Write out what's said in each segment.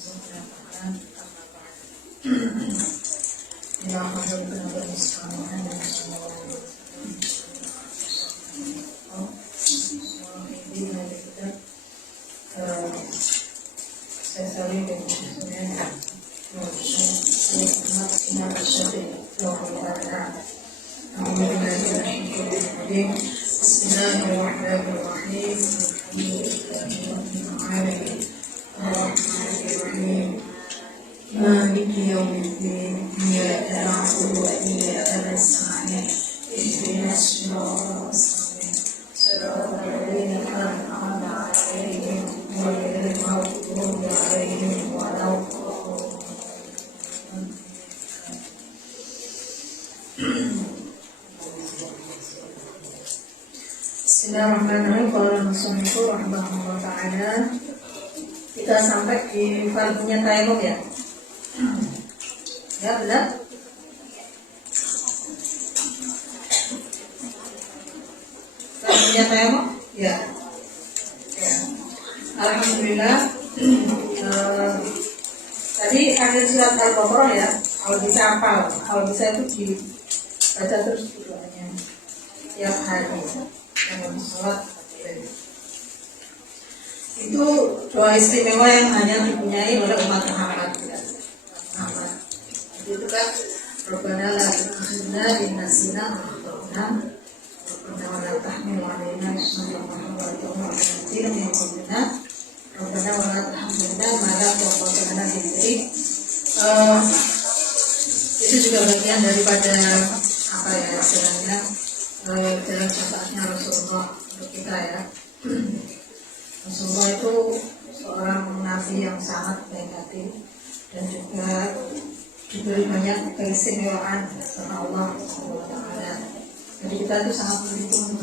Bismillahirrahmanirrahim. Maliki yaumiddin. Iyyaka na'budu wa iyyaka nasta'in. Ihdinas siratal mustaqim. Siratal ladzina an'amta 'alaihim ghairil maghdubi 'alaihim waladdallin. Bismillahirrahmanirrahim. Qala musannif rahimahullah ta'ala. Kita sampai di fardunya tayamum ya. Ya benar? Fardunya tayamum? Ya. Ya. Alhamdulillah. Tadi akhir surat Al-Baqarah ya. Kalau bisa hafal, kalau bisa itu dibaca terus doanya tiap hari. Dalam sholat itu doa istimewa yang hanya dipunyai oleh umat Muhammad. Itu kan Rabbana la tu'akhidhna in nasina aw akhtana Rabbana wa la tahmil 'alaina isran kama hamaltahu 'ala alladziina min qablina Rabbana wa la tuhammilna ma la taqata lana bihi. Itu juga bagian daripada apa ya istilahnya dalam syafaatnya Rasulullah untuk kita ya. Rasulullah itu seorang nabi yang sangat baik hati dan juga diberi banyak keistimewaan oleh Allah SWT. Jadi kita itu sangat beruntung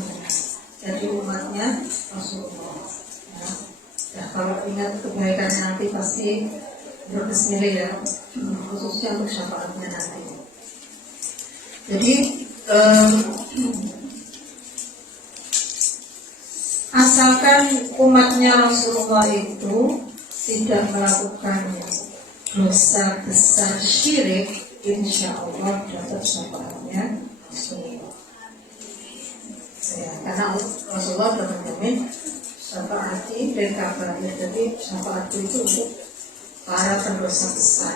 jadi umatnya Rasulullah. Ya, kalau ingat kebaikannya nanti pasti berbesmillah ya, khususnya untuk syafaatnya nanti. Jadi asalkan umatnya Rasulullah itu tidak melakukan dosa besar syirik, insya Allah dapat syafaatnya Rasulullah. Ya, karena Rasulullah sudah menjamin syafaati dan kabair. Jadi syafaat itu untuk para pendosa besar.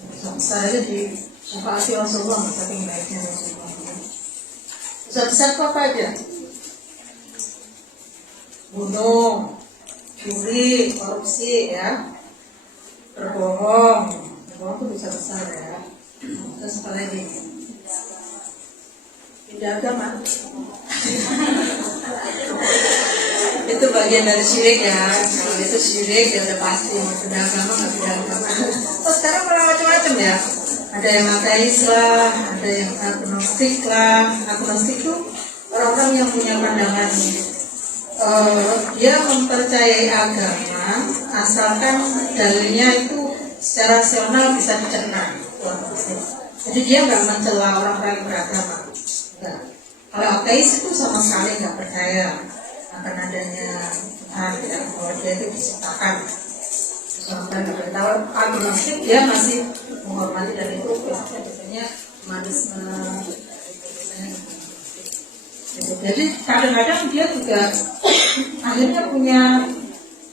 Dosa besar itu di syafaati Rasulullah, saking baiknya Rasulullah. Dosa besar apa aja? Bunuh, curi, korupsi ya, berbohong itu bisa besar ya. Terus apa lagi? Pindah agama. Itu bagian dari syirik ya. Kalau itu syirik ya udah pasti. Pindah agama nggak pindah agama. Oh sekarang orang macam-macam ya. Ada yang ateis lah, ada yang agnostik lah. Agnostik itu orang-orang yang punya pandangan dia mempercayai agama asalkan dalilnya itu secara rasional bisa dicerna. Jadi dia nggak mencela orang lain beragama. Enggak. Kalau ateis itu sama sekali nggak percaya akan adanya Tuhan ya, bahwa dia itu diciptakan. Kalau agnostik dia masih menghormati dan itu biasanya humanisme. Jadi kadang-kadang dia juga akhirnya punya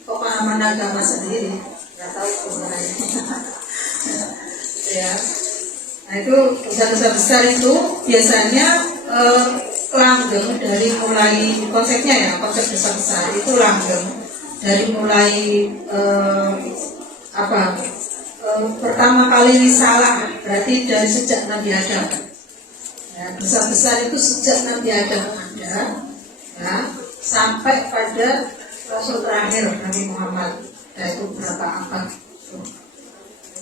pemahaman agama sendiri, nggak tahu sebenarnya. Ya, nah itu dosa-dosa besar itu biasanya langgeng dari mulai konsepnya ya, konsep dosa besar itu langgeng dari mulai pertama kali risalah, berarti dari sejak Nabi Adam. Ya, dosa besar itu sejak Nabi Adam ada, ya, sampai pada Rasul terakhir Nabi Muhammad, yaitu berapa abad,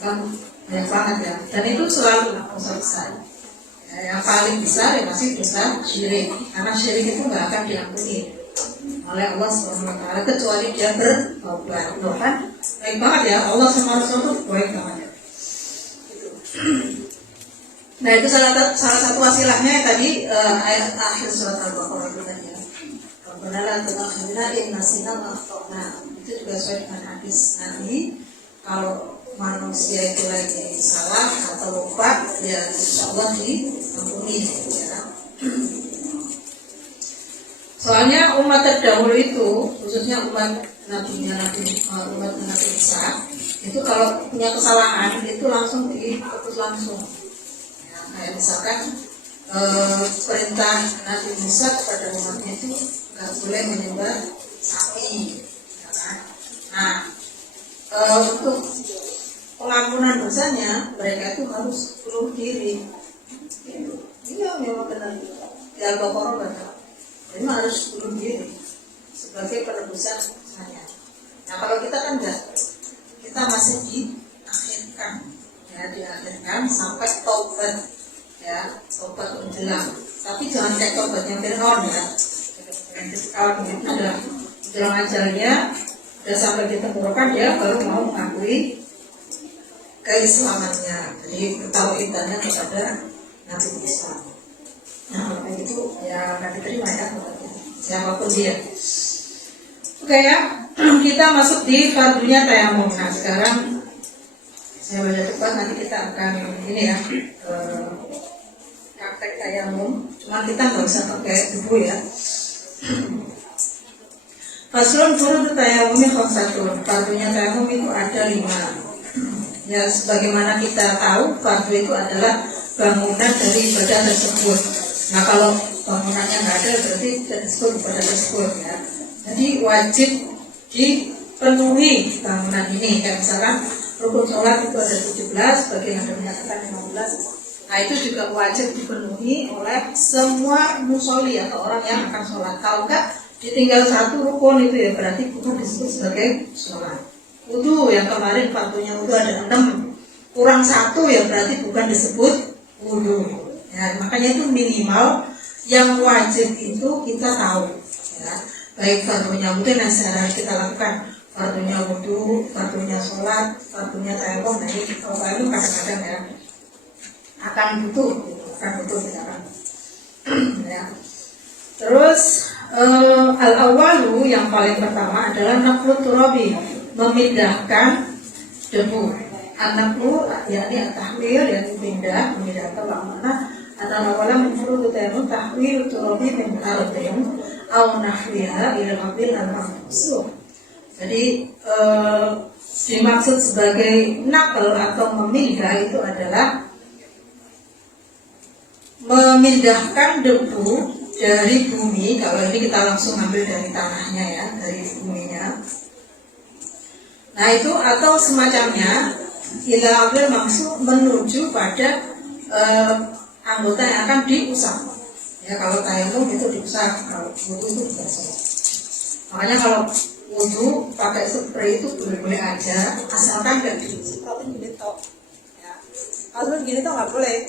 kan banyak banget ya. Dan itu selalu dosa besar. Ya, yang paling besar ya masih dosa syirik, karena syirik itu nggak akan diampuni oleh Allah SWT kecuali dia bertobat. Kan baik banget ya, Allah sama Rasul itu baik banget. Nah itu salah satu wasilahnya tadi ayat akhir surat Al-Baqarah itu tadi ya. Rabbana la tu'akhidhna in nasina wa akhtana. Itu juga sesuai dengan hadis Nabi. Kalau manusia itu lagi salah atau lupa, ya insya Allah diampuni ya. Soalnya umat terdahulu itu, khususnya umat Nabi Isa, itu kalau punya kesalahan itu langsung dihapus langsung. Ya, kayak misalkan perintah Nabi Musa kepada umatnya itu nggak boleh menyembah sapi, ya kan? Nah, untuk pengampunan dosanya mereka itu harus bunuh diri. Iya memang benar. Di Al-Baqarah benar. Memang harus bunuh diri sebagai penebusan dosanya. Nah kalau kita kan enggak, kita masih diakhirkan, ya diakhirkan sampai taubat, ya taubat menjelang. Tapi jangan kayak taubatnya Fir'aun ya. Fir'aun itu udah menjelang ajalnya, udah sampai di tenggorokan dia baru mau mengakui keislamannya, jadi ketauhidannya kepada Nabi Isa. Nah, itu ya akan diterima ya, siapapun dia. Oke ya, kita masuk di fardunya tayamum. Nah sekarang saya baca cepat, nanti kita akan ini ya praktek tayamum. Cuma kita nggak usah pakai debu ya. Faslun furud tayamumnya khamsatun. Fardunya tayamum itu ada 5. Ya sebagaimana kita tahu, fardu itu adalah bangunan dari ibadah tersebut. Nah kalau bangunannya nggak ada berarti tidak disebut ibadah tersebut ya. Jadi wajib dipenuhi bangunan ini. Kayak misalkan rukun sholat itu ada 17, bagian ada menyatakan 15. Nah itu juga wajib dipenuhi oleh semua musolli atau orang yang akan sholat. Kalau enggak ditinggal satu rukun itu ya berarti bukan disebut sebagai sholat. Wudu yang kemarin fardunya wudu ada 6, kurang 1 ya berarti bukan disebut wudu. Ya, makanya itu minimal yang wajib itu kita tahu. Ya. Baik fardunya wudu yang sehari kita lakukan, fardunya wudu, fardunya sholat, fardunya tayamum. Nah ini kalau tayamum kadang-kadang ya akan butuh misalkan. Ya. Terus al-awalu yang paling pertama adalah naqlut turabi, memindahkan debu. An-naqlu yakni at-tahwil, yakni memindahkan mana atau awalnya menfurud tayamum tahwil turabi min ardin aw nahwiha ila qabil al-mahsuh. Jadi dimaksud sebagai naql atau memindah itu adalah memindahkan debu dari bumi. Kalau ini kita langsung ambil dari tanahnya ya, dari buminya. Nah itu atau semacamnya ila qabil maksud menuju pada anggota yang akan diusap. Ya kalau tayamum itu diusap, kalau wudu itu dibasuh. Makanya kalau wudu pakai spray itu boleh-boleh aja, asalkan nggak disemprotin gini toh. Ya. Kalau gini toh nggak boleh.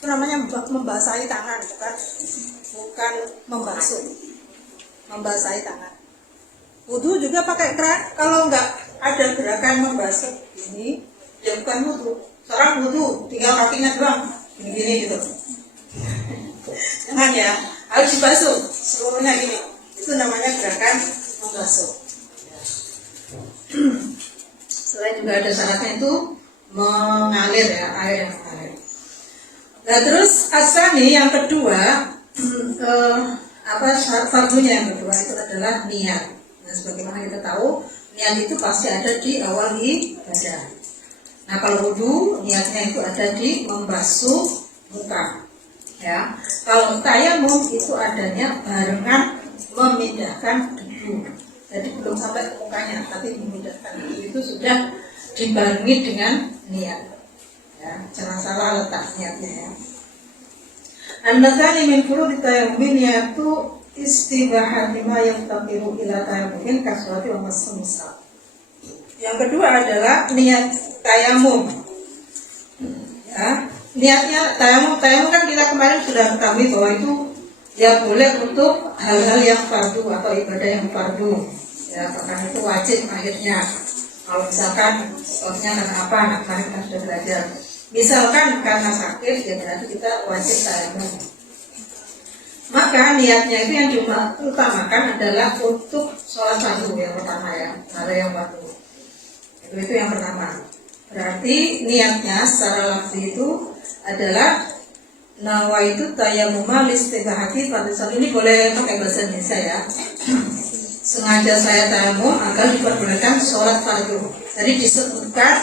Itu namanya membasahi tangan, bukan membasuh. Membasahi tangan. Wudu juga pakai keran. Kalau nggak ada gerakan membasuh ini, ya bukan wudu. Sekarang wudu tinggal kakinya doang. Gini gitu. Jangan ya, harus dibasuh seluruhnya gini. Itu namanya gerakan membasuh. Selain juga ada syaratnya itu mengalir ya, air yang mengalir. Nah terus asani yang kedua, syarat fardunya yang kedua itu adalah niat. Nah sebagaimana kita tahu, niat itu pasti ada di awal ibadah. Nah kalau wudu niatnya itu ada di membasuh muka. Ya, kalau tayamum itu adanya barengan memindahkan debu. Jadi belum sampai ke mukanya, tapi memindahkan debu itu sudah dibarengi dengan niat. Ya, jangan salah letak niatnya ya. An-natsani min furudit tayammum yaitu istibahat lima yang taqiru ila tayammumin kaswati wa masmusa. Yang kedua adalah niat tayamum. Ya, niatnya tayamum kan kita kemarin sudah ketahui bahwa itu ya boleh untuk hal-hal yang fardu atau ibadah yang fardu. Ya, bahkan itu wajib akhirnya. Kalau misalkan sebabnya karena apa? Nah, kemarin kita sudah belajar. Misalkan karena sakit, ya berarti kita wajib tayamum. Maka niatnya itu yang diutamakan adalah untuk sholat fardu yang pertama ya, ada yang fardu. Itu yang pertama. Berarti niatnya secara lafzi itu adalah nawaitu tayammuma listibahati pada saat ini. Boleh pakai bahasa Indonesia ya. Sengaja saya tayamum agar diperbolehkan sholat fardu. Jadi disebutkan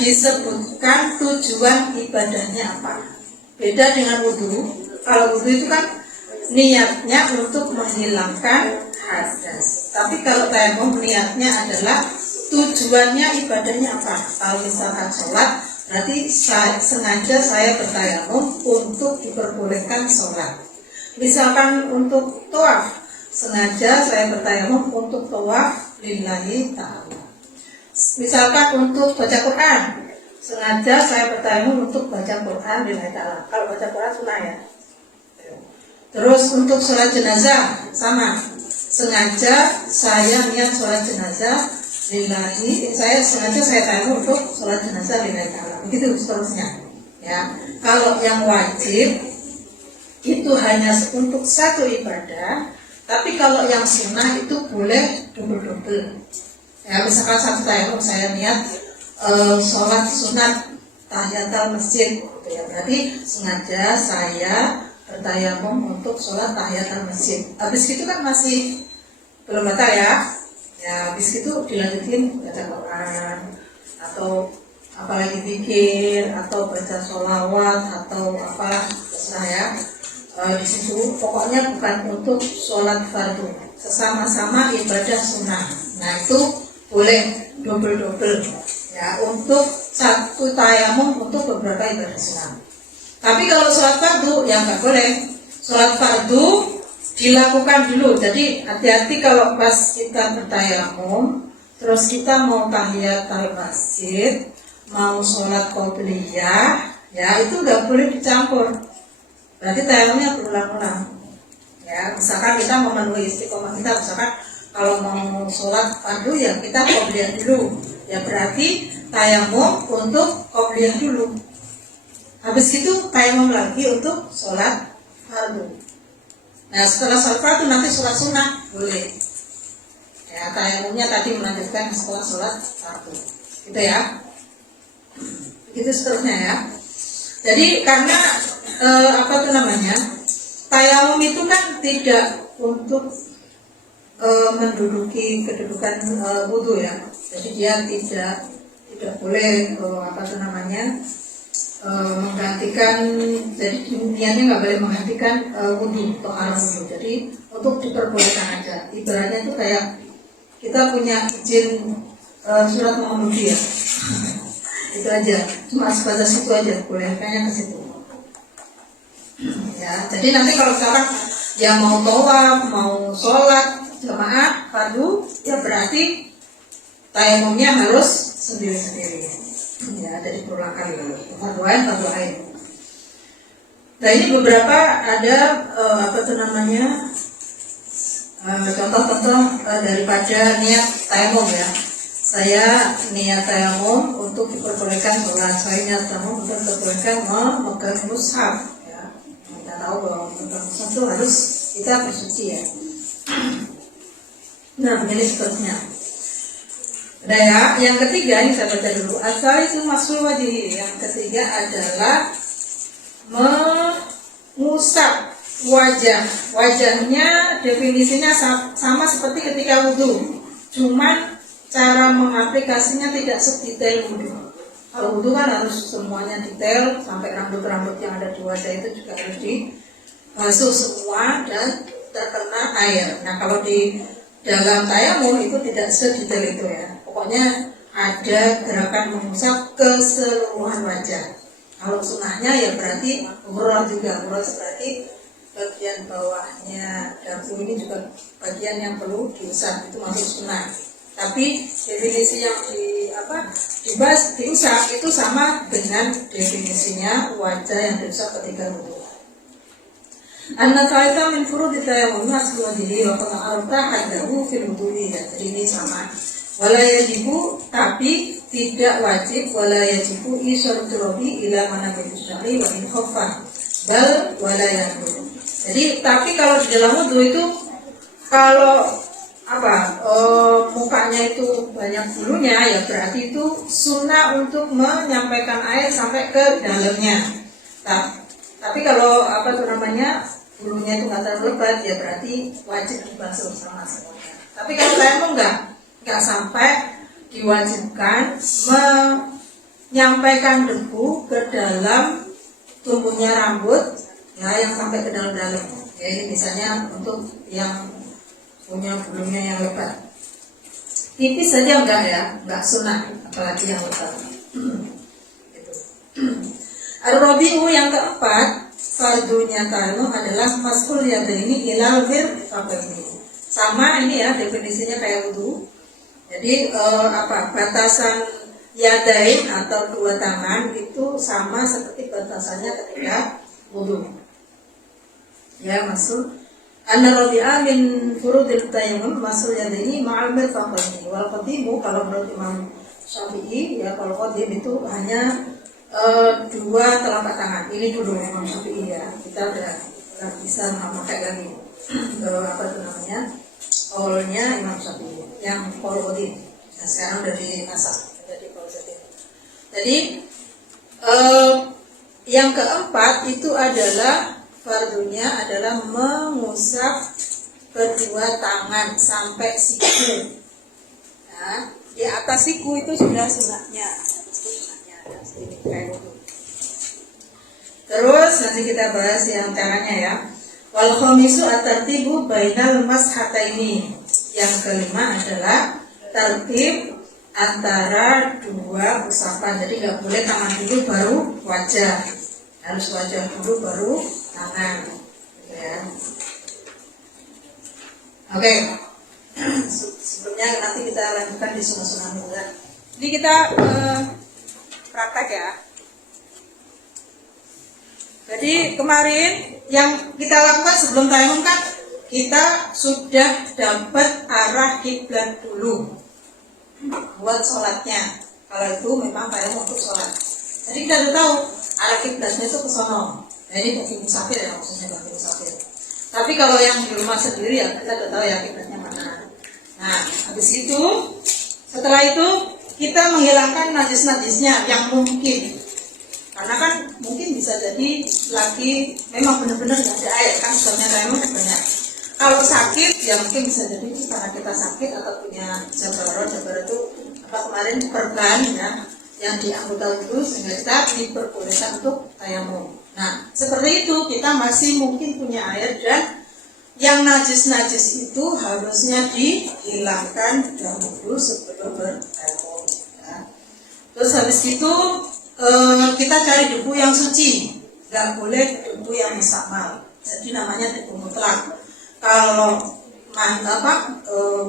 disebutkan tujuan ibadahnya apa. Beda dengan wudhu. Kalau wudhu itu kan niatnya untuk menghilangkan hadas. Tapi kalau tayamum niatnya adalah tujuannya ibadahnya apa. Kalau misalkan sholat, berarti sengaja saya bertayamum untuk diperbolehkan sholat. Misalkan untuk tawaf, sengaja saya bertayamum untuk tawaf lillahi ta'ala. Misalkan untuk baca Quran, sengaja saya bertayamum untuk baca Quran lillahi ta'ala. Kalau baca Quran sunnah ya. Terus untuk sholat jenazah sama, sengaja saya niat sholat jenazah lillahi, sengaja saya tayamum untuk sholat jenazah lillahi ta'ala. Begitu seterusnya. Ya, kalau yang wajib itu hanya untuk satu ibadah, tapi kalau yang sunnah itu boleh double-double. Ya, misalkan satu tayamum saya niat sholat sunat tahiyatul masjid, gitu ya. Berarti sengaja saya bertayamum untuk sholat tahiyatul masjid. Habis itu kan masih belum batal ya. Ya, habis itu dilanjutin baca Quran atau apalagi zikir atau baca sholawat atau apalah terserah ya. Di situ pokoknya bukan untuk sholat fardu, sesama-sama ibadah sunnah. Nah itu boleh double-double ya, untuk satu tayamum untuk beberapa ibadah sunnah. Tapi kalau sholat fardu ya nggak boleh. Sholat fardu dilakukan dulu. Jadi hati-hati kalau pas kita bertayamum, terus kita mau tahiyatul masjid, mau sholat qobliyah, ya itu nggak boleh dicampur. Berarti tayamumnya berulang-ulang. Ya, misalkan kita memenuhi istiqomah kita, misalkan kalau mau sholat fardu ya kita qobliyah dulu. Ya berarti tayamum untuk qobliyah dulu. Habis itu tayamum lagi untuk sholat fardu. Nah setelah sholat fardu nanti sholat sunnah boleh. Ya tayamumnya tadi melanjutkan setelah sholat fardu. Gitu ya. Begitu seterusnya ya. Jadi karena tayamum itu kan tidak untuk menduduki kedudukan wudhu ya. Jadi dia tidak boleh menggantikan. Jadi niatnya nggak boleh menggantikan wudhu atau alam wudhu. Jadi untuk diperbolehkan aja. Ibaratnya itu kayak kita punya izin surat mengemudi ya. Itu aja, cuma sebatas itu aja, boleh kayaknya ke situ. Ya, jadi nanti kalau sekarang yang mau tawaf, mau sholat jamaah fardu, ya berarti tayamumnya harus sendiri-sendiri. Ya, jadi berulang kali fardu ain. Nah ini beberapa ada contoh-contoh daripada niat tayamum ya. Saya niat tayamum untuk diperbolehkan sholat. Saya niat tayamum untuk diperbolehkan memegang mushaf. Ya, kita tahu bahwa memegang mushaf itu harus kita bersuci ya. Nah, begini seterusnya. Nah ya, yang ketiga ini saya baca dulu. Asal itu masul wajih. Yang ketiga adalah mengusap wajah. Wajahnya definisinya sama seperti ketika wudhu. Cuman cara mengaplikasinya tidak sedetail wudhu. Kalau wudhu kan harus semuanya detail, sampai rambut-rambut yang ada di wajah itu juga harus dibasuh semua dan terkena air. Nah kalau di dalam tayamum itu tidak sedetail itu ya. Pokoknya ada gerakan mengusap keseluruhan wajah. Kalau sunnahnya ya berarti umroh juga. Umroh berarti bagian bawahnya dagu ini juga bagian yang perlu diusap, itu masuk sunnah. Tapi definisi yang diusap itu sama dengan definisinya wajah yang diusap ketika wudhu. An-nasaita min furudit tayammum aslu wajhi wa qad arta haddahu fil wudhu'i. Jadi ini sama. Wala yajibu, tapi tidak wajib, wala yajibu isyaratul rabi ila mana bisyari wa in khaffa bal wala yajibu. Jadi tapi kalau di dalam wudhu itu kalau mukanya itu banyak bulunya, ya berarti itu sunnah untuk menyampaikan air sampai ke dalamnya. Tapi kalau bulunya itu nggak terlalu lebat, ya berarti wajib dibasuh sama semuanya. Tapi kalau tayamum nggak sampai diwajibkan menyampaikan debu ke dalam tumbuhnya rambut, ya, yang sampai ke dalam-dalam. Ya, ini misalnya untuk yang punya bulunya yang lebat. Tipis saja enggak sunnah, apalagi yang lebat. Ar-Rabi'u yang keempat, fardunya tayamum adalah masul yadaini ilal mirfaqaini. Sama ini ya definisinya kayak wudu. Jadi batasan yadain atau dua tangan itu sama seperti batasannya ketika wudu. Ya, masul An-Rabi'ah min furudil tayammum masul yadaini ma'al mirfaqaini. Wal qadimu kalau menurut Imam Syafi'i, ya, kalau qadim itu hanya dua telapak tangan. Ini dulu Imam Syafi'i, ya. Kita udah bisa memakai lagi kaulnya Imam Syafi'i yang qaul qadim. Nah, sekarang udah dimasak jadi qaul qadim. Jadi yang keempat itu adalah fardunya adalah mengusap kedua tangan sampai siku. Nah, di atas siku itu sudah sunatnya. Terus nanti kita bahas yang caranya, ya. Wal khamisu at-tartibu bainal mashataini. Yang kelima adalah tertib antara dua usapan. Jadi nggak boleh tangan dulu baru wajah, harus wajah dulu baru tangan, ya. Oke. Sebelumnya nanti kita lanjutkan di sunnah-sunnah mulia. Jadi kita praktek, ya. Jadi kemarin yang kita lakukan sebelum tayamum kan kita sudah dapat arah kiblat dulu buat sholatnya. Kalau itu memang tayamum untuk sholat. Jadi kita sudah tahu arah kiblatnya itu ke sono. Nah, ini bagi musafir, ya, maksudnya bagi musafir. Tapi kalau yang di rumah sendiri, ya, kita sudah tahu ya kiblatnya mana. Nah, habis itu setelah itu kita menghilangkan najis-najisnya yang mungkin. Karena kan mungkin bisa jadi lagi memang benar-benar nggak ada air, kan sebabnya tayamum banyak. Kalau sakit, ya mungkin bisa jadi karena kita sakit atau punya jabar itu kemarin perban, ya, yang di anggota itu sehingga kita diperbolehkan untuk tayamum. Nah, seperti itu kita masih mungkin punya air dan yang najis-najis itu harusnya dihilangkan dahulu sebelum bertayamum, ya. Terus habis itu kita cari debu yang suci, nggak boleh debu yang musamal. Jadi namanya debu mutlak. Kalau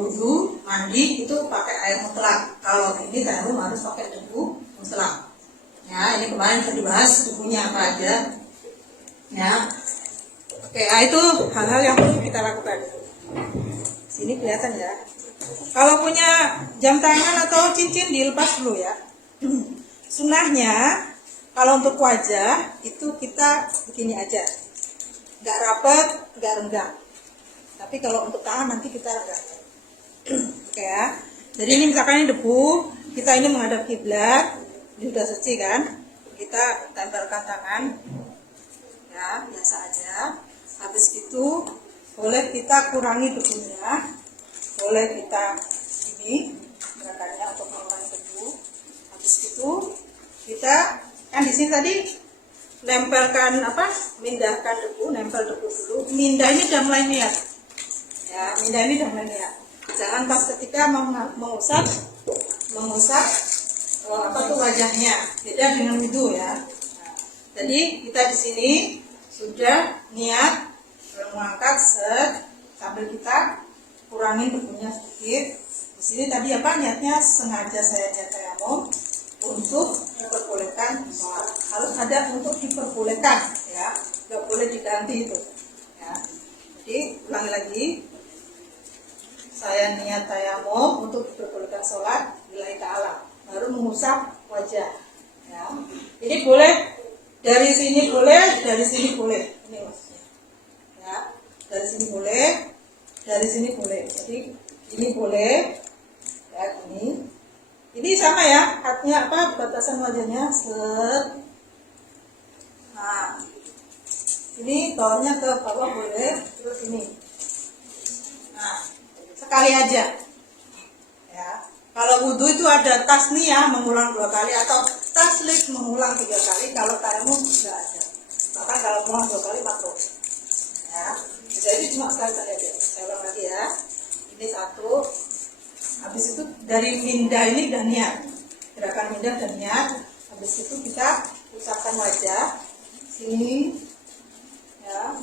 wudu mandi itu pakai air mutlak. Kalau ini tayamum harus pakai debu mutlak. Ya, ini kemarin sudah dibahas debunya apa aja. Ya, oke, itu hal-hal yang perlu kita lakukan. Sini kelihatan, ya. Kalau punya jam tangan atau cincin dilepas dulu, ya. Sunnahnya kalau untuk wajah itu kita begini aja, nggak rapat, nggak renggang. Tapi kalau untuk tangan nanti kita renggang. Oke, ya. Jadi ini misalkan ini debu, kita ini menghadap kiblat, ini sudah suci kan? Kita tempelkan tangan, ya, biasa aja. Habis itu boleh kita kurangi debunya, boleh kita ini gerakannya untuk mengurangi debu. Habis itu kita kan di sini tadi nempelkan mindahkan debu, nempel debu dulu. Mindah ini udah mulai niat, ya, mindah ini udah mulai niat. Jangan pas ketika mengusap wajahnya, beda dengan wudu, ya. Nah, jadi kita di sini sudah niat mengangkat sambil kita kurangin debunya sedikit. Di sini tadi niatnya sengaja saya tayamum untuk diperbolehkan sholat. Harus ada untuk diperbolehkan, ya, nggak boleh diganti itu, ya. Jadi ulangi lagi, saya niat tayamum untuk diperbolehkan sholat lillahi ta'ala, baru mengusap wajah, ya. Ini boleh dari sini, boleh dari sini, boleh, ini maksudnya, ya, dari sini boleh, dari sini boleh. Jadi Ini boleh, ya ini sama ya, hatnya apa, batasan wajahnya, set. Nah, ini bawahnya ke bawah boleh, terus ini. Nah, sekali aja. Ya, kalau wudhu itu ada tasniyah mengulang 2 kali atau taslik mengulang 3 kali. Kalau tayamum tidak ada. Maka kalau mengulang 2 kali makruh. Ya, jadi cuma sekali aja. Saya ulang lagi ya. Ini 1. Habis itu dari mindah ini dan niat. Gerakan mindah dan niat. Habis itu kita usapkan wajah. Sini. Ya.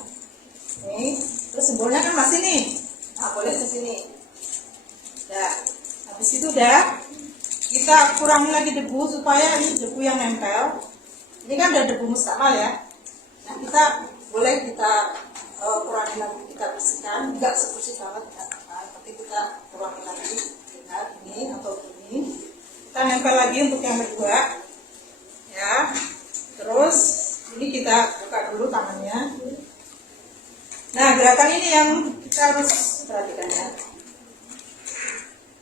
Nih. Terus sembolnya kan masih nih. Nah, boleh ke sini. Ya. Habis itu udah kita kurangi lagi debu supaya ini debu yang nempel. Ini kan udah debu mustamal ya. Nah, kita boleh kita kurangi lagi, kita bersihkan, enggak sebersih banget ya. Nah, tapi kita kurangi lagi. Lihat ini atau ini. Kita nempel lagi untuk yang kedua. Ya. Terus ini kita buka dulu tangannya. Nah, gerakan ini yang kita harus perhatikan ya.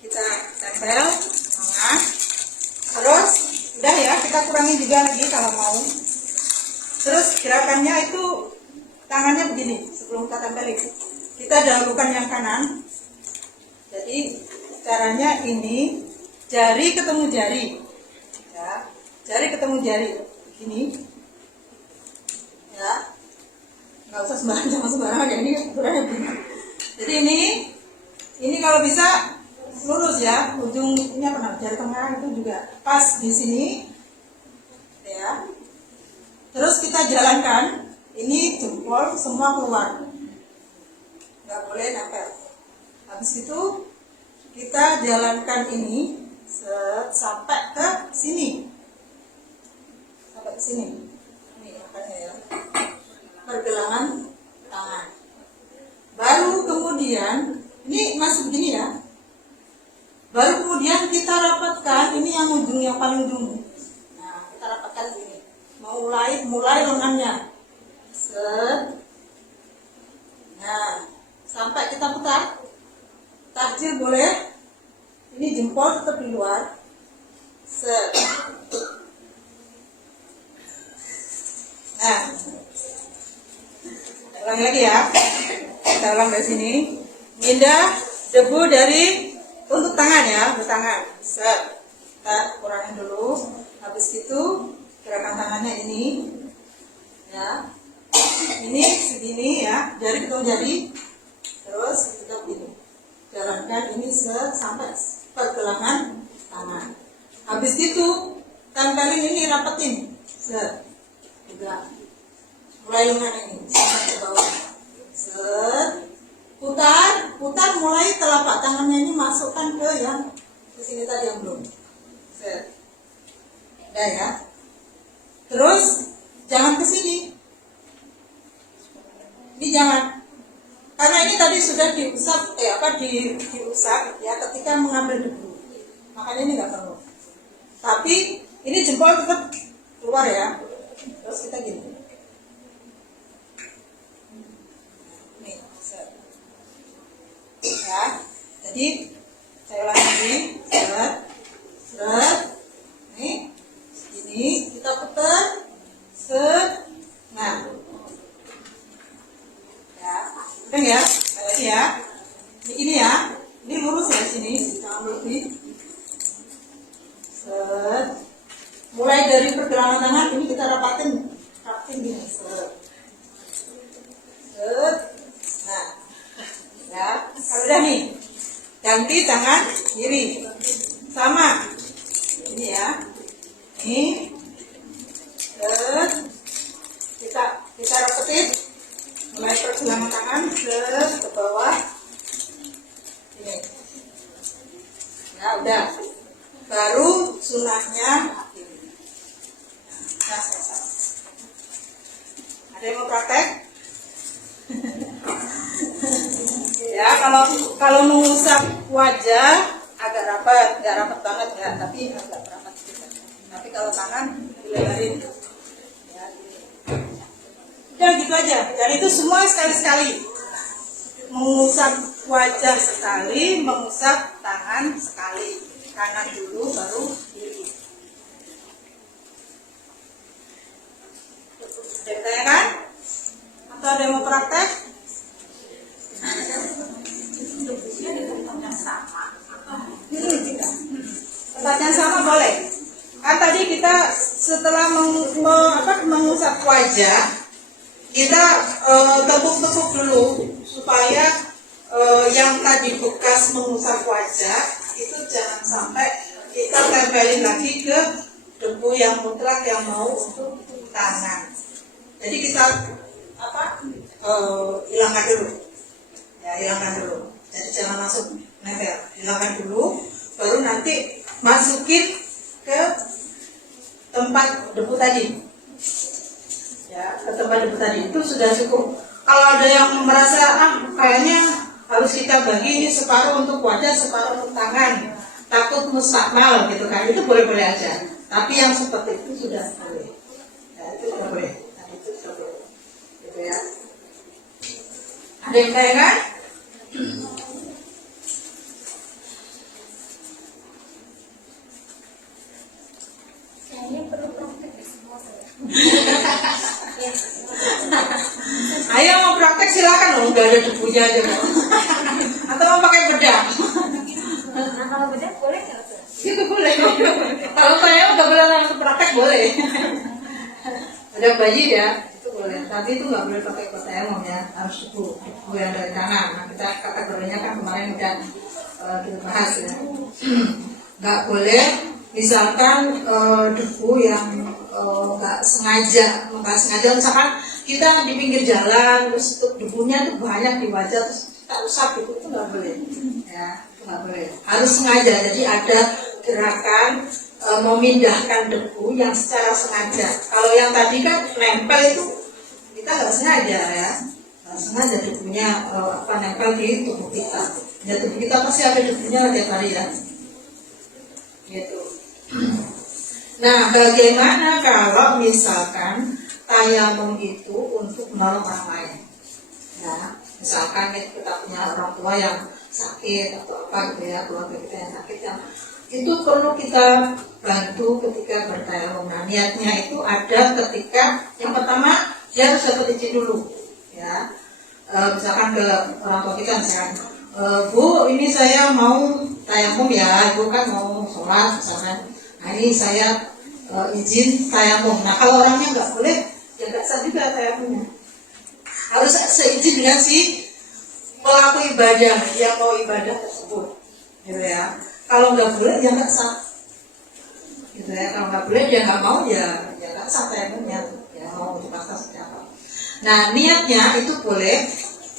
Kita tempel tangan. Terus udah ya, kita kurangi juga lagi kalau mau. Terus gerakannya itu tangannya begini sebelum kita tempelin. Kita dahulukan yang kanan. Jadi caranya ini jari ketemu jari. Ya, jari ketemu jari. Begini. Ya. Nggak usah sembarangan ya, ini ukurannya begini. Jadi ini kalau bisa lurus ya, ujungnya pernah jari tengah itu juga pas di sini ya. Terus kita jalankan, ini jempol semua keluar, nggak boleh nempel. Habis itu kita jalankan ini sampai ke sini, sampai ke sini. Ini makanya ya, pergelangan tangan. Baru kemudian ini masih begini ya. Baru kemudian kita rapatkan ini yang ujungnya paling ujung. Nah, kita rapatkan sini. Mulai lengannya. Set. Nah, sampai kita putar. Takjil boleh. Ini jempol tetap di luar. Set. Nah, ulang lagi ya. Kita ulang dari sini. Mindah debu dari untuk tangan ya, bertangan. Set. Kita kurangin dulu. Habis itu gerakan tangannya ini. Ya. Ini segini ya, jari ketemu jari. Terus kita begini. Jalankan ini sampai pergelangan tangan. Habis itu tempelin ini, rapetin. Set. Juga. Mulai lengan ini sampai ke bawah. Set. Putar mulai telapak tangannya ini masukkan ke yang ke sini tadi yang belum. Set. Udah ya. Terus jangan ke sini. Ini jangan. Karena ini tadi sudah diusap diusap ya ketika mengambil debu. Makanya ini nggak perlu. Tapi ini jempol tetap keluar ya. Terus kita gini. Nih, set. Ya, jadi saya ulangi lagi, set, nih, ini kita putar, set, nah, ya, udah ya, sekali lagi ya, ini ya, ini lurus ya sini, jangan berhenti, set, mulai dari pergelangan tangan ini kita rapatin gini, set, nah. Ya, kalau udah nih, ganti tangan kiri, sama, ini ya, ini, kita rapetin, mulai pergelangan tangan ke bawah, ini, ya udah, baru sunahnya ini, nah selesai. Ada yang mau praktek? Ya, kalau mengusap wajah agak rapat, nggak rapat banget ya, tapi agak rapat juga. Tapi kalau tangan dilebarin, ya gini. Udah gitu aja. Dan itu semua sekali-sekali. mengusap wajah sekali, mengusap tangan sekali. Kanan dulu baru kiri. Ada yang tanyakan? Atau ada yang mau praktek? Pertanyaan sama boleh. Kan tadi kita setelah mengusap wajah, kita tepuk-tepuk dulu supaya yang tadi bekas mengusap wajah itu jangan sampai kita tempelin lagi ke debu yang mutlak yang mau untuk tangan. Jadi kita hilangkan dulu, ya hilangkan dulu. Jadi jangan langsung nempel, hilangkan dulu, baru nanti masukin ke tempat debu tadi. Ya, ke tempat debu tadi itu sudah cukup. Kalau ada yang merasa kayaknya harus kita bagi ini separuh untuk wajah, separuh untuk tangan, takut mustakmal gitu kan, itu boleh-boleh aja. Tapi yang seperti itu sudah boleh. Ya, itu sudah boleh. Nah, itu sudah boleh. Gitu ya. Ada yang tanya kan? Ayo mau praktek silakan loh, nggak ada debunya aja kok. Atau mau pakai bedak? Nah, kalau bedak boleh nggak? Itu boleh. Kalau saya udah boleh langsung praktek boleh. Bedak bayi ya, itu boleh. Tapi itu nggak boleh pakai kotemon ya, harus debu yang dari tangan. Nah, kita kategorinya kan kemarin udah kita bahas ya. Nggak boleh, misalkan debu yang nggak sengaja, misalkan kita di pinggir jalan terus debunya tuh banyak di wajah terus kita usap itu nggak boleh, ya itu nggak boleh. Harus sengaja, jadi ada gerakan memindahkan debu yang secara sengaja. Kalau yang tadi kan nempel itu kita nggak sengaja ya, nggak sengaja debunya nempel di tubuh kita. Ya tubuh kita pasti ada debunya tiap hari ya, gitu. Nah, bagaimana kalau misalkan tayamum itu untuk menolong orang lain? Ya, misalkan kita punya orang tua yang sakit atau apa gitu ya, keluarga kita yang sakit, yang itu perlu kita bantu ketika bertayamum. Nah, niatnya itu ada ketika yang pertama dia harus dapat izin dulu, ya. Misalkan ke orang tua kita misalkan, Bu, ini saya mau tayamum ya, Ibu kan mau sholat misalkan. Nah, ini saya izin tayamum. Nah, kalau orangnya nggak boleh, ya nggak sah juga tayamumnya. Harus seizin dengan si pelaku ibadah yang mau ibadah tersebut, gitu ya. Kalau nggak boleh, ya nggak sah, gitu ya. Kalau nggak boleh, dia nggak mau, ya nggak sah tayamumnya. Ya mau dipaksa seperti apa. Nah, niatnya itu boleh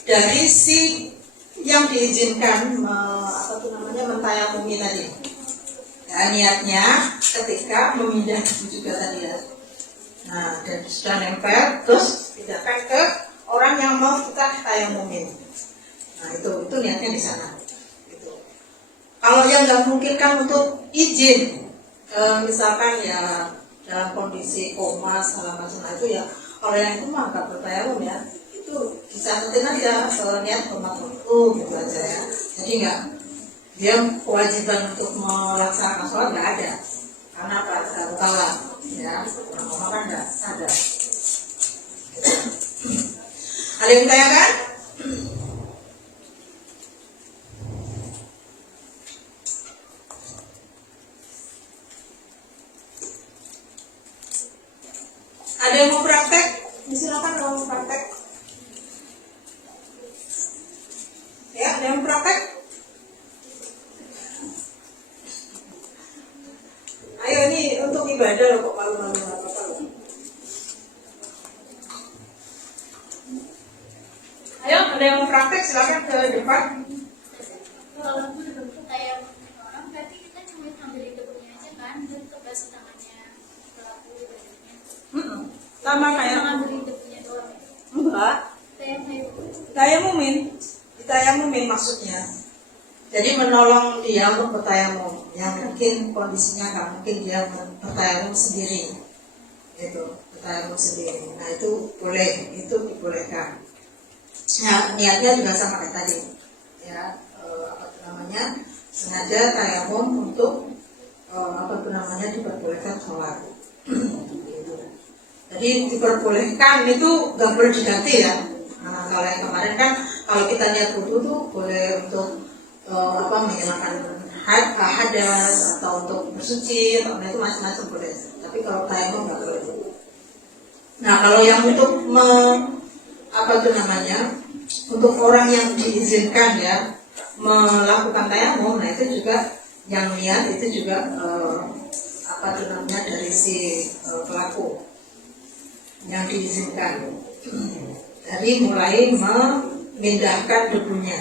dari si yang diizinkan mentayamumi tadi. Ya, niatnya ketika memindah debu juga tadi ya. Nah, dan sudah nempel, terus pindahkan ke orang yang mau kita tayamumin. Nah, itu niatnya di sana. Gitu. Kalau yang nggak mungkin kan untuk izin, misalkan ya dalam kondisi koma segala macam, itu ya kalau yang itu mah nggak bertayamum ya, itu dicatetin aja niat bermakmum gitu aja ya. Jadi nggak, dia kewajiban untuk melaksanakan sholat nggak ada, karena apa? Nggak tahu ya, orang kan nggak ada. Ada yang tanyakan? Ada yang mau praktek? Silakan kalau mau praktek. Ya, ada yang mau praktek? Ayo, ini untuk ibadah loh, kok malu-malu apa-apa loh. Ayo, ada yang mau praktek? Silakan ke depan. Kalau kayak orang berarti kita cuma ambil debunya aja kan, untuk basuh tangannya pelaku ibadahnya. Sama kayak Ngambil debunya doang. enggak. Ditayamumin maksudnya. Jadi menolong dia untuk bertayamum, yang mungkin kondisinya nggak mungkin dia bertayamum sendiri, gitu, bertayamum sendiri. Nah, itu boleh, itu dibolehkan. Nah, niatnya juga sama kayak tadi, ya, apa itu namanya, sengaja tayamum untuk apa itu namanya diperbolehkan sholat. Gitu. Jadi diperbolehkan itu nggak boleh diganti ya. Nah, kalau yang kemarin kan kalau kita niat wudhu tuh boleh untuk apa menghilangkan hadas atau untuk bersuci, atau itu macam-macam boleh. Tapi kalau tayamum nggak boleh. Nah, kalau yang untuk apa itu namanya, untuk orang yang diizinkan ya melakukan tayamum, nah itu juga yang niat itu juga apa itu namanya dari si pelaku yang diizinkan, dari mulai memindahkan debunya.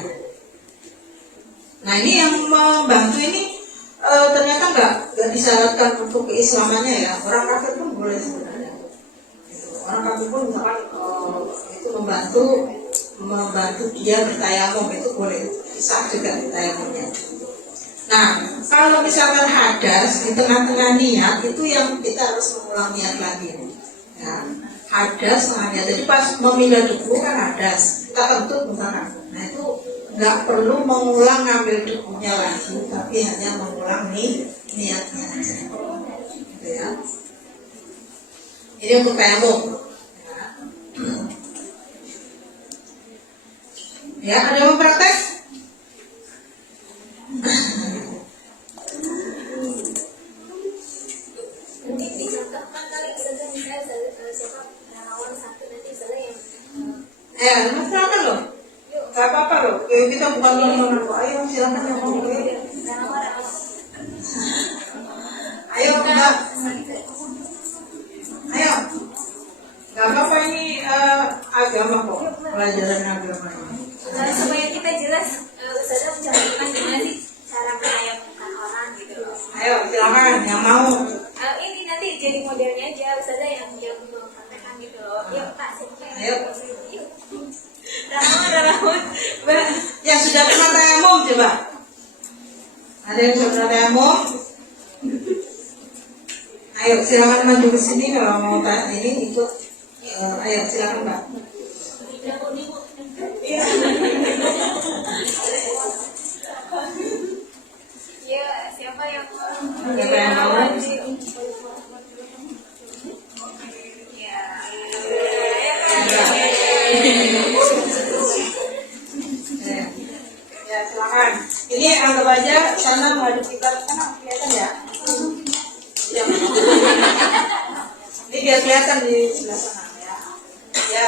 Nah ini yang membantu ini ternyata nggak disyaratkan untuk keislamannya ya, orang kafir pun boleh sebenarnya. Orang kafir pun misalkan itu membantu dia bertayamum itu boleh, sah juga tayamumnya. Nah kalau misalkan hadas di tengah-tengah niat itu yang kita harus mengulang niat lagi ya. Hadas tengah niat, jadi pas memindah debu kan hadas, kita kentut misalkan, nah itu nggak perlu mengulang ngambil debunya lagi, tapi hanya mengulang niatnya aja gitu ya. Ini untuk tayamum ya. Ada yang mau praktek? Nanti dicontohkan kali misalnya siapa relawan satu nanti misalnya yang Silakan loh, nggak apa-apa loh. Kita bukan ngomong kok. Ayo silakan yang mau. Ayo mbak. Ayo. Nggak apa-apa, ini agama kok, pelajaran agama ini. supaya kita jelas Ustazah mencontohkan gimana sih cara menayamkan orang gitu. Ayo silakan yang mau. Ini nanti jadi modelnya aja Ustazah yang mempraktekkan gitu loh. Yuk Pak, siapa? Ayo. Yuk. Rahmat. Yang sudah pernah tayamum coba. Ada yang sudah pernah tayamum? Ayo silakan maju ke sini kalau mau tanya ini ikut. Ayo silakan mbak. Ya, siapa yang Siapa yang mau? Ya silakan. Ini anggap aja sana menghadap kita sana kelihatan ya. Ya. Ini biar kelihatan di sebelah sana ya. Ya,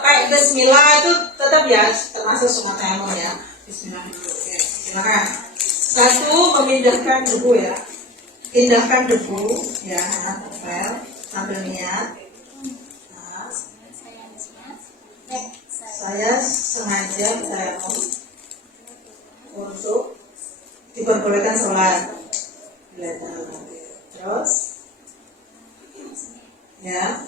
kayak Bismillah itu tetap ya termasuk sunat tayamum ya. Bismillah dulu. Oke, silakan. Satu, memindahkan debu ya. Pindahkan debu ya, novel sambil niat. Nah, saya sengaja tayamum untuk diperbolehkan sholat. Terus ya.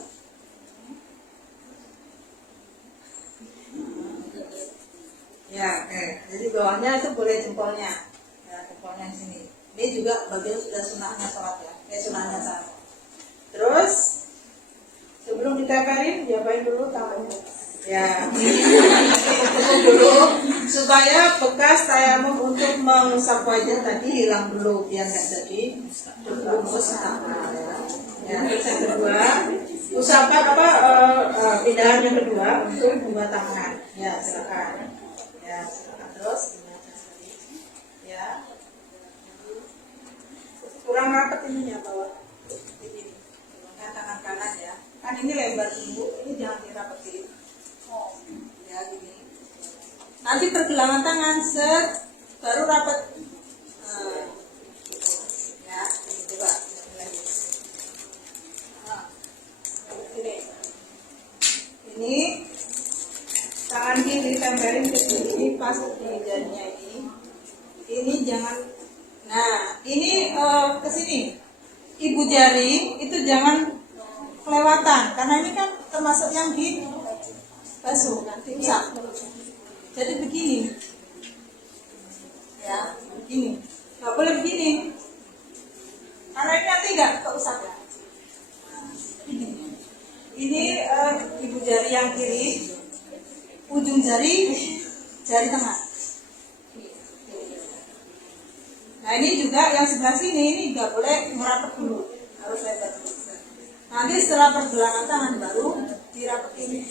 Ya, oke. Jadi bawahnya itu boleh jempolnya. Ya, jempolnya di sini. Ini juga bagian sudah sunahnya sholat ya. Sunahnya sholat. Terus sebelum ditempelin, diapain dulu tangannya? Ya, tutup dulu supaya bekas tayamum untuk mengusap wajah tadi hilang dulu biar nggak jadi berlumpus apa ya. Ya, terus yang kedua, usapan apa pindahan yang kedua untuk dua tangan. Ya, silakan. Ya, silakan terus. Ya, kurang rapat ininya bawah. Ini, tangan kanan ya. Kan ini lebar dulu, ini jangan dirapetin. Ya gini. Nanti pergelangan tangan set baru rapat. Ya, coba lagi. Ini tangan kiri tempelin ke sini pas di jarinya ini. Ini jangan. Nah, ini ke sini. Ibu jari itu jangan kelewatan karena ini kan termasuk yang di basuh nanti usap. Jadi begini ya, begini nggak boleh begini karena ini nanti nggak keusap ya. Ini ibu jari yang kiri ujung jari tengah. Nah ini juga yang sebelah sini ini nggak boleh merapet dulu, harus lebar dulu. Nanti setelah pergelangan tangan baru dirapetin.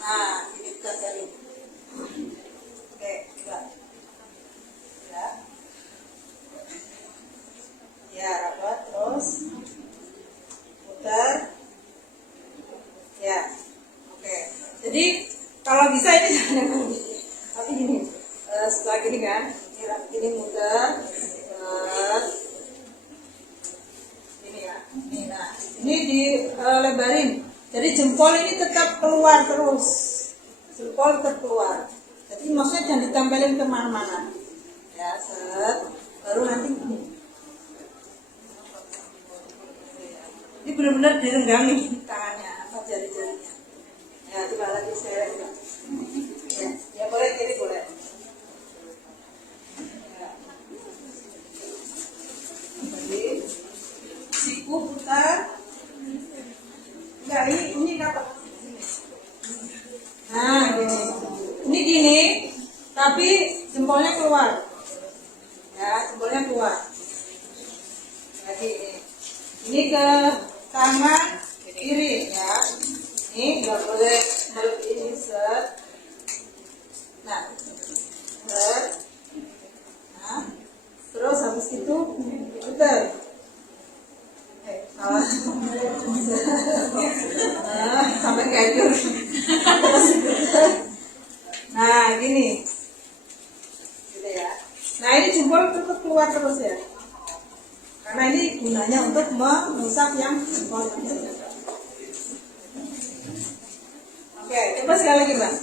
Nah, kita jari. Oke, juga. Ya, rapat terus putar. Ya, oke. Jadi kalau bisa ini jangan tapi gini, setelah gini kan, ini muter, ini ya. Nah, ini dilebarin. Jadi jempol ini tetap keluar terus, jempol tetap keluar. Jadi maksudnya jangan ditempelin kemana-mana. Ya, set. Baru nanti ini. Ini benar-benar direnggangi tangannya atau jari-jarinya. Ya, coba lagi saya juga. Ya boleh kiri boleh. Ya. Jadi siku putar. Enggak, ini dapat. Nah, gini. Ini gini, tapi jempolnya keluar. Ya, jempolnya keluar. Jadi ini ke kanan kiri ya. Ini nggak boleh ini set. Nah, set. Nah, terus habis itu putar. Salah. Nah, sampai gadur. Nah, gini. Gitu ya. Nah, ini jempol tetap keluar terus ya. Karena ini gunanya untuk mengusap yang jempol. Oke, coba sekali lagi, Mbak.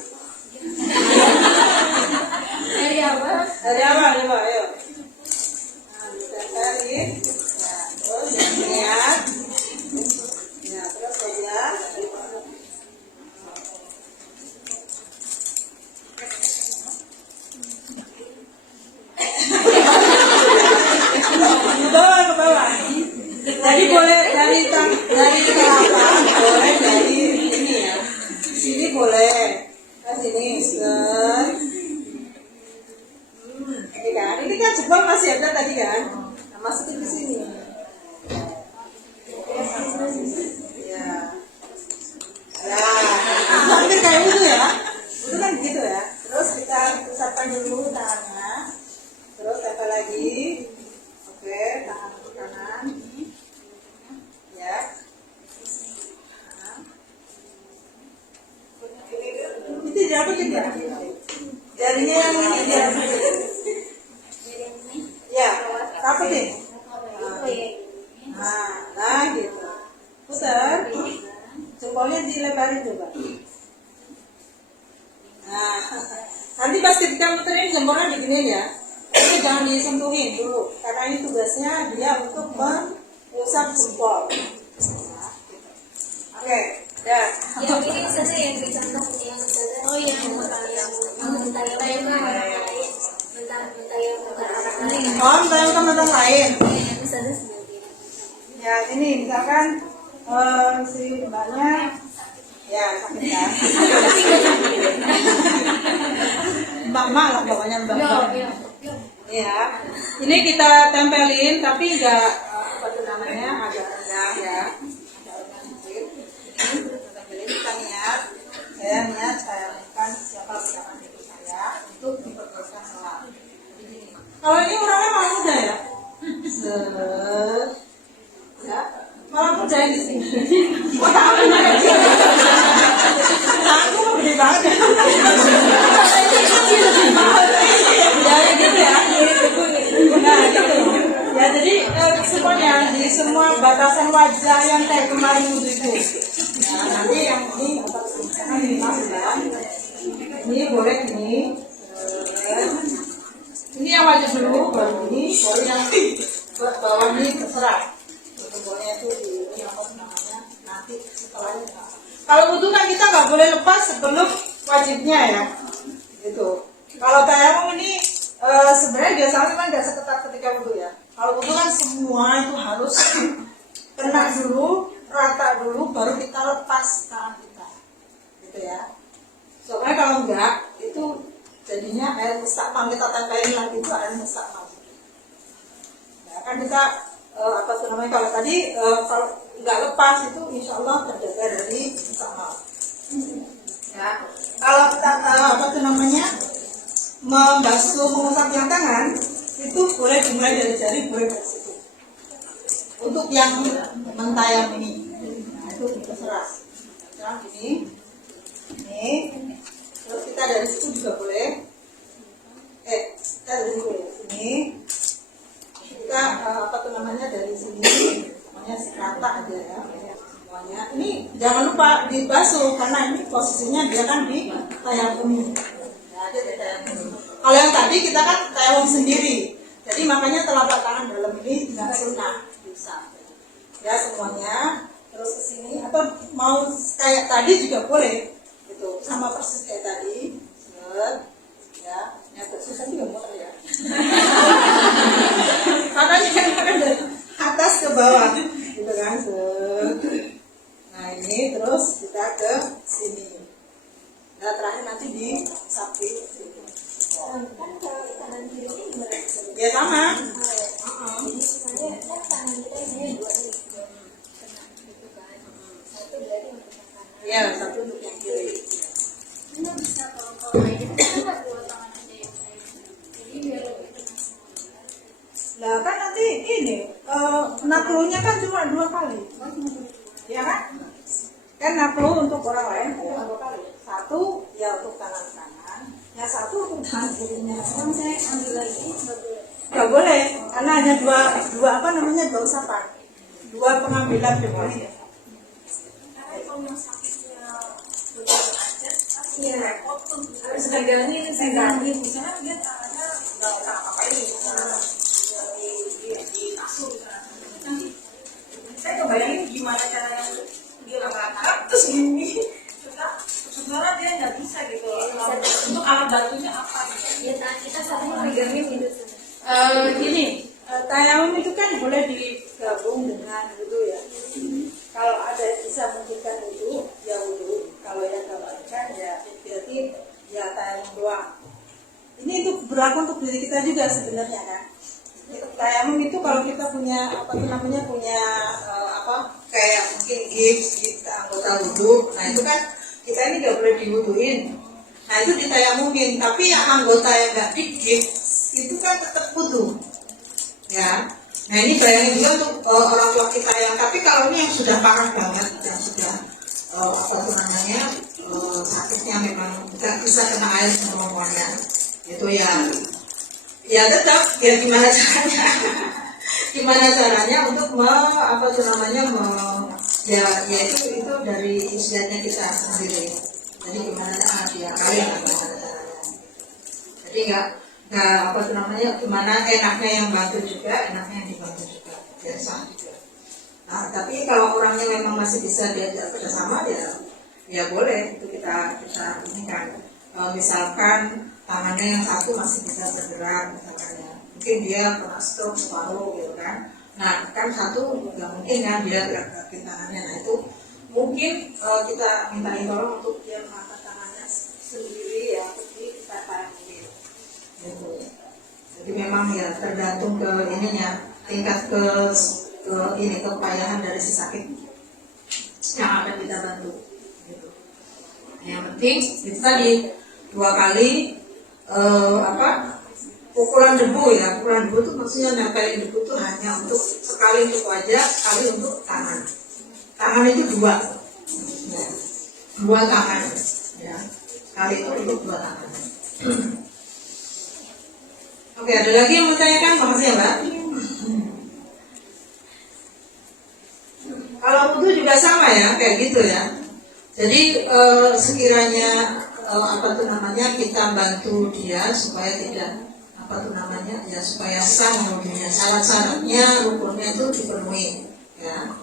Dari awal. Dari awal, coba, ayo. Nah, ditempelin. Nah, terus lihat. Nah, terus saja. Ke bawah. Jadi boleh dari telapak, boleh dari ini ya. Sini boleh. Ke sini, set. Ini kan jempol masih ada tadi kan? Nah, masukin ke sini. Ya. Ya. Hampir kayak itu ya. Itu kan begitu ya. Terus kita usapkan dulu tangannya. Terus tempel lagi. Oke, tangan ke kanan. Ya. Ini tidak apa tidak? Jarinya yang ini dia. Ya, tapetin. Nah, gitu. Putar. Jempolnya dilebarin coba. Nah, nanti pas kita muterin jempolnya diginiin ya. Tapi jangan disentuhin dulu, karena ini tugasnya dia untuk mengusap jempol. Oke, ya. Yang ini saja yang dicontoh yang saja. Oh iya, yang mentah yang Oh, misalnya teman-teman lain. yang saja sebagai. Ya, ini misalkan si mbaknya ya sakit kan. Mbak-mbak lah pokoknya mbak-mbak. Ya, ini kita tempelin tapi enggak apa itu namanya agak rendah ya. Agak rendah sedikit. Ini kita tempelin, kita niat. Saya akan siapa misalkan itu saya untuk diperbolehkan sholat. Kalau ini orangnya malah muda ya. Ya, malah muda di sini. Wah, aku gede banget ya. Ya gitu ya. Nah gitu. Ya jadi semuanya di semua batasan wajah yang kayak kemarin itu. Nah nanti yang ini akan dimasukkan. Ini boleh ini. Ini yang wajah dulu, baru ini, baru yang bawah ini terserah. Boleh itu di apa namanya nanti setelahnya. Kalau wudhu kan kita nggak boleh lepas sebelum wajibnya ya, gitu. Kalau tayamum ini sebenarnya biasanya kan nggak seketat ketika wudhu ya. Kalau wudhu kan semua itu harus kena dulu, rata dulu, baru kita lepas tangan kita, gitu ya. kalau enggak itu jadinya air mustakmal, kita tempelin lagi itu air mustakmal. Ya, kan kita apa tuh namanya, kalau tadi kalau nggak lepas itu insya Allah terjaga dari mustakmal. Ya, kalau kita apa tuh namanya membasuh mengusap yang tangan itu boleh dimulai dari jari, boleh dari situ. Untuk yang mentayam ini, nah, itu terserah. Nah, ini, terus kita dari situ juga boleh. Kita dari sini, kita apa tuh namanya dari sini, namanya serata aja ya, semuanya. Ini jangan lupa dibasuh karena ini posisinya dia kan di tayamum. Ya, dia di tayamum. Kalau yang tadi kita kan tayamum sendiri, jadi makanya telapak tangan dalam ini nggak sunnah, bisa. Ya semuanya, terus ke sini atau mau kayak tadi juga boleh, gitu, sama persis kayak tadi, ya, yang susah juga muter ya. Makanya kan dari atas ke bawah, gitu kan, Nah ini terus kita ke sini. Nah terakhir nanti di sapi. Kan kalau kanan kiri ini gimana? Ya sama. Jadi misalnya kan tangan kita isinya dua nih, kena gitu kan. Satu berarti untuk yang kanan. Ya satu untuk yang kiri. Nggak bisa kalau kayak gitu kan nggak dua tangan aja yang saya. Jadi biar lebih kena semua. Nah kan nanti ini naklunya kan cuma 2 kali, ya kan? Kan naklu untuk orang lain cuma 2 kali. Satu ya untuk tangan kanan, yang satu untuk tangan kirinya. Kalau saya ambil lagi nggak boleh. Gak boleh, karena hanya dua apa namanya, 2 usapan, 2 pengambilan debunya. Kalau yang sakitnya udah aja, pasti repot tuh. Harus pegangin, misalnya dia tangannya nggak apa-apain, misalnya di kasur, nanti saya kebayangin gimana caranya dia angkat terus gini, sebenarnya dia nggak bisa gitu. Untuk alat bantunya apa? Ya tangan kita satunya pegangin gitu. Gini, tayamum itu kan boleh digabung dengan wudu ya. Kalau ada bisa memungkinkan wudu, ya wudu. Kalau yang nggak memungkinkan ya berarti ya tayamum doang. Ini itu berlaku untuk diri kita juga sebenarnya kan. Tayamum itu kalau kita punya apa tuh namanya, punya apa kayak mungkin gips kita anggota wudu, nah itu kan kita ini nggak boleh diwuduin. Nah itu ditayamumin, tapi yang anggota yang nggak di-gips itu kan tetap wudu, ya. Nah ini bayangin juga untuk orang tua kita yang, tapi kalau ini yang sudah parah banget, yang sudah apa tuh namanya sakitnya memang nggak bisa kena air semuanya, itu ya tetap ya gimana caranya untuk apa tuh namanya ya itu dari istilahnya kita sendiri. Jadi gimana dia kalian caranya. Jadi nggak apa tuh namanya, gimana enaknya yang bantu juga, enaknya yang dibantu juga, biasa juga. Nah tapi kalau orangnya memang masih bisa diajak kerjasama ya boleh itu kita ini kan, misalkan tangannya yang satu masih bisa bergerak misalkan ya, mungkin dia pernah stroke separuh gitu kan. Nah kan satu nggak mungkin kan dia gerak-gerakin tangannya, nah itu mungkin kita mintain tolong untuk dia mengangkat tangannya sendiri ya, jadi kita tarik gitu. Jadi memang ya tergantung ke ininya, tingkat ke ini kepayahan dari si sakit yang akan kita bantu gitu. Yang penting itu tadi 2 kali apa pukulan debu ya, pukulan debu itu maksudnya nempelin debu itu hanya untuk sekali untuk wajah, sekali untuk tangan. Tangan itu 2 ya, 2 tangan ya, sekali itu untuk 2 tangan. Oke, ada lagi yang mau tanyakan? Makasih ya Mbak. Kalau wudu juga sama ya, kayak gitu ya. Jadi sekiranya apa tuh namanya, kita bantu dia supaya tidak apa tuh namanya ya, supaya sah wudunya. Syarat-syaratnya, rukunnya itu dipenuhi ya.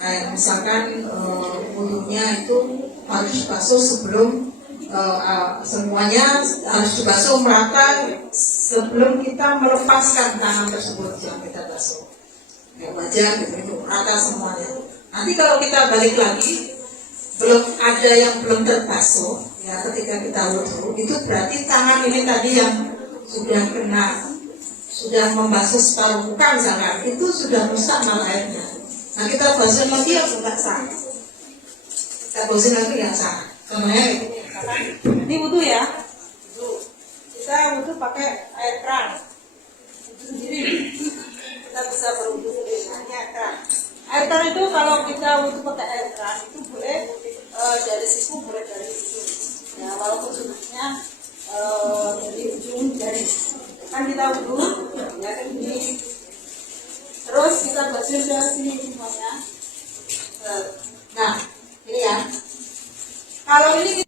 Kayak misalkan wudunya itu harus basuh sebelum semuanya harus dibasuh merata sebelum kita melepaskan tangan tersebut yang kita basuh. Ya, wajah gitu merata semuanya. Nanti kalau kita balik lagi belum ada yang belum terbasuh, Ya, ketika kita wudhu itu berarti tangan ini tadi yang sudah kena, sudah membasuh separuh muka misalkan, itu sudah rusak malah airnya. Nah kita basuh lagi ya nggak sah. Kita basuh lagi nggak sah. Contohnya ini wudhu ya, wudhu. Kita wudhu pakai air keran. Wudhu sendiri. Kita bisa berwudhu sendiri hanya air keran. Air keran itu kalau kita wudhu pakai air keran itu boleh dari siku, boleh dari siku. Ya walaupun sudutnya dari ujung jari. Kan kita wudhu ya kan ini. Terus kita basuh ke sini semuanya. Nah ini ya. Kalau ini